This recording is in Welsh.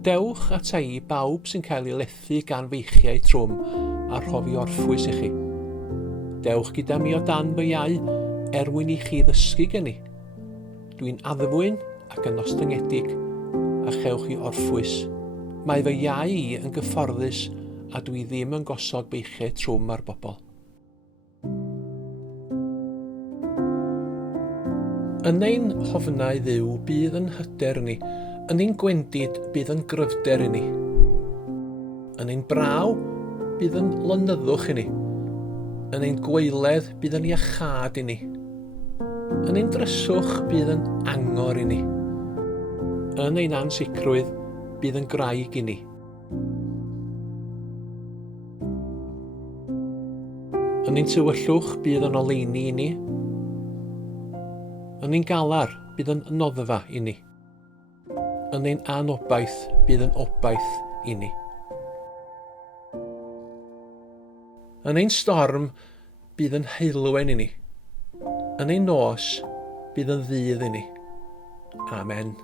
Dewch ata i bawb sy'n cael ei lethu gan feichiau trwm a rhofi orffwys i chi. Dewch gyda mi o dan fy iau erwyn i chi ddysgu gen i. Dwi'n addfwyn ac yn ostyngedig a chewch chi orffwys. Mae fy iau i yn gyfforddus a dwi ddim yn gosod beichiau trwm ar bobl. Yn ein hofnau dduw bydd yn hyder ni, yn ein gwendid bydd yn gryfder i ni. Yn ein braw bydd yn lonyddwch i ni. Yn ein gwaeledd bydd yn iachad i ni. Yn ein dryswch bydd yn angor i ni. Yn ein ansicrwydd bydd yn graig i ni. Yn ein tywyllwch bydd yn oleuni i ni. Yn ein galar bydd yn noddfa i ni. Yn ein anobaith bydd yn obaith i ni. Yn ein storm bydd yn heulwen i ni. Yn ein nos bydd yn ddydd i ni. Amen.